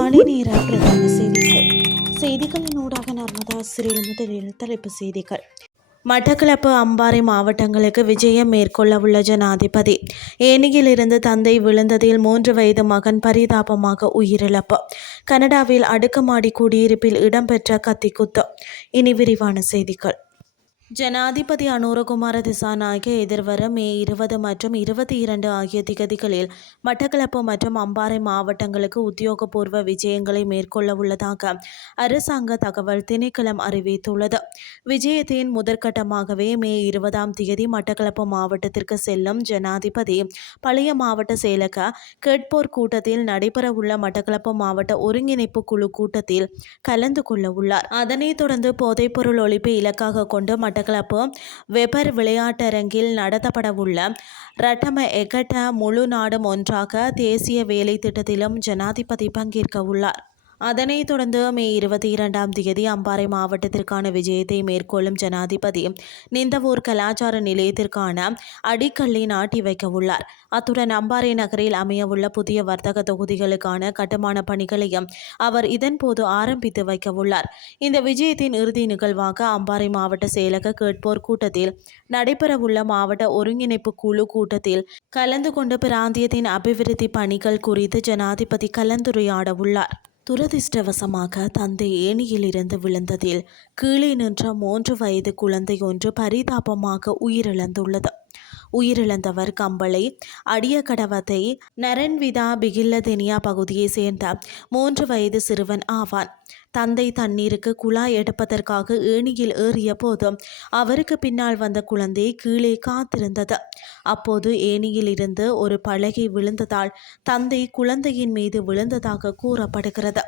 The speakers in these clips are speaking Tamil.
காலை நேர பிரதான செய்திகள். செய்திகளின் ஊடாக நர்மதா சிறில் முதலில் தலைப்பு செய்திகள். மட்டக்களப்பு அம்பாறை மாவட்டங்களுக்கு விஜயம் மேற்கொள்ளவுள்ள ஜனாதிபதி. ஏனியிலிருந்து தந்தை விழுந்ததில் 3 வயது மகன் பரிதாபமாக உயிரிழப்பு. கனடாவில் அடுக்குமாடி குடியிருப்பில் இடம்பெற்ற கத்திக்குத்து. இனி விரிவான செய்திகள். ஜனாதிபதி அனுரகுமார திசாநாயக்க எதிர்வரும் மே 20 மற்றும் 22 ஆகிய திகதிகளில் மட்டக்களப்பு மற்றும் அம்பாறை மாவட்டங்களுக்கு உத்தியோகபூர்வ விஜயங்களை மேற்கொள்ள உள்ளதாக அரசாங்க தகவல் திணைக்களம் அறிவித்துள்ளது. விஜயத்தின் முதற்கட்டமாகவே மே 20ஆம் தேதி மட்டக்களப்பு மாவட்டத்திற்கு செல்லும் ஜனாதிபதி பழைய மாவட்ட செயலக கேட்போர் கூட்டத்தில் நடைபெறவுள்ள மட்டக்களப்பு மாவட்ட ஒருங்கிணைப்பு குழு கூட்டத்தில் கலந்து கொள்ள உள்ளார். அதனைத் தொடர்ந்து போதைப்பொருள் ஒழிப்பை இலக்காக கொண்டு மட்டக்களப்பு வெபர் விளையாட்டரங்கில் நடத்தப்படவுள்ள ரட்டம எகட்ட முழு நாடும் ஒன்றாக தேசிய வேலை திட்டத்திலும் ஜனாதிபதி பங்கேற்க உள்ளார். அதனைத் தொடர்ந்து மே 22ஆம் தேதி அம்பாறை மாவட்டத்திற்கான விஜயத்தை மேற்கொள்ளும் ஜனாதிபதி நிந்தவூர் கலாச்சார நிலையத்திற்கான அடிக்கல்லை நாட்டி வைக்க உள்ளார். அத்துடன் அம்பாறை நகரில் அமையவுள்ள புதிய வர்த்தக தொகுதிகளுக்கான கட்டுமான பணிகளையும் அவர் இதன்போது ஆரம்பித்து வைக்க உள்ளார். இந்த விஜயத்தின் இறுதி நிகழ்வாக அம்பாறை மாவட்ட செயலக கேட்போர் கூட்டத்தில் நடைபெறவுள்ள மாவட்ட ஒருங்கிணைப்பு குழு கூட்டத்தில் கலந்து கொண்டு பிராந்தியத்தின் அபிவிருத்தி பணிகள் குறித்து ஜனாதிபதி கலந்துரையாட உள்ளார். துரதிர்ஷ்டவசமாக தந்தை ஏணியிலிருந்து விழுந்ததில் கீழே நின்ற 3 வயது குழந்தை ஒன்று பரிதாபமாக உயிரிழந்துள்ளது. உயிரிழந்தவர் கம்பளை அடியகடவத்தை நரன்விதா பிகில்லதெனியா பகுதியை சேர்ந்த 3 வயது சிறுவன் ஆவான். தந்தை தண்ணீருக்கு குழாய் எடுப்பதற்காக ஏணியில் ஏறிய போது அவருக்கு பின்னால் வந்த குழந்தை கீழே காத்திருந்தது. அப்போது ஏணியில் இருந்து ஒரு பலகை விழுந்ததால் தந்தை குழந்தையின் மீது விழுந்ததாக கூறப்படுகிறது.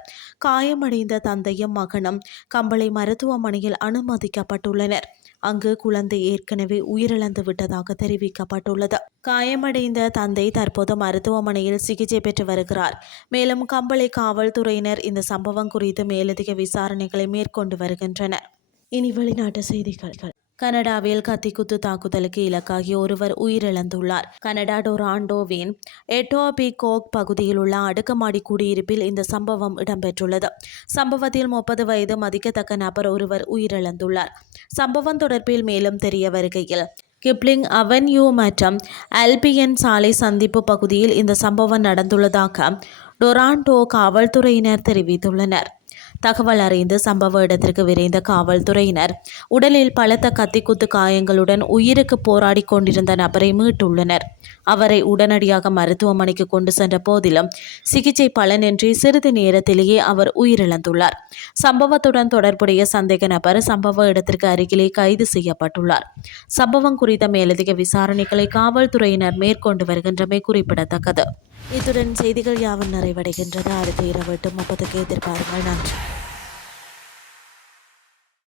காயமடைந்த தந்தையும் மகனும் கம்பளை மருத்துவமனையில் அனுமதிக்கப்பட்டுள்ளனர். அங்கு குழந்தை ஏற்கனவே உயிரிழந்து விட்டதாக தெரிவிக்கப்பட்டுள்ளது. காயமடைந்த தந்தை தற்போது மருத்துவமனையில் சிகிச்சை பெற்று வருகிறார். மேலும் கம்பளை காவல்துறையினர் இந்த சம்பவம் குறித்து மேலதிக விசாரணைகளை மேற்கொண்டு வருகின்றனர். இனி வெளிநாட்டு செய்திகள். கனடாவில் கத்திக்குத்து தாக்குதலுக்கு இலக்காகி ஒருவர் உயிரிழந்துள்ளார். கனடா டொராண்டோவின் எட்டோபிகோக் பகுதியில் உள்ள அடுக்குமாடி குடியிருப்பில் இந்த சம்பவம் இடம்பெற்றுள்ளது. சம்பவத்தில் 30 வயது மதிக்கத்தக்க நபர் ஒருவர் உயிரிழந்துள்ளார். சம்பவம் தொடர்பில் மேலும் தெரிய வருகையில் கிப்ளிங் அவென்யூ மற்றும் அல்பியன் சாலை சந்திப்பு பகுதியில் இந்த சம்பவம் நடந்துள்ளதாக டொராண்டோ காவல்துறையினர் தெரிவித்துள்ளனர். தகவல் அறிந்து சம்பவ இடத்திற்கு விரைந்த காவல்துறையினர் உடலில் பலத்த கத்திக்குத்து காயங்களுடன் உயிருக்கு போராடி கொண்டிருந்த நபரை மீட்டுள்ளனர். அவரை உடனடியாக மருத்துவமனைக்கு கொண்டு சென்ற போதிலும் சிகிச்சை பலனின்றி சிறிது நேரத்திலேயே அவர் உயிரிழந்துள்ளார். சம்பவத்துடன் தொடர்புடைய சந்தேக நபர் சம்பவ இடத்திற்கு அருகிலே கைது செய்யப்பட்டுள்ளார். சம்பவம் குறித்த மேலதிக விசாரணைகளை காவல்துறையினர் மேற்கொண்டு வருகின்றமை குறிப்பிடத்தக்கது. இத்துடன் செய்திகள் யாவும் நிறைவடைகின்றது. அடுத்த இரவு 8:30 எதிர்பாருங்கள். நன்றி.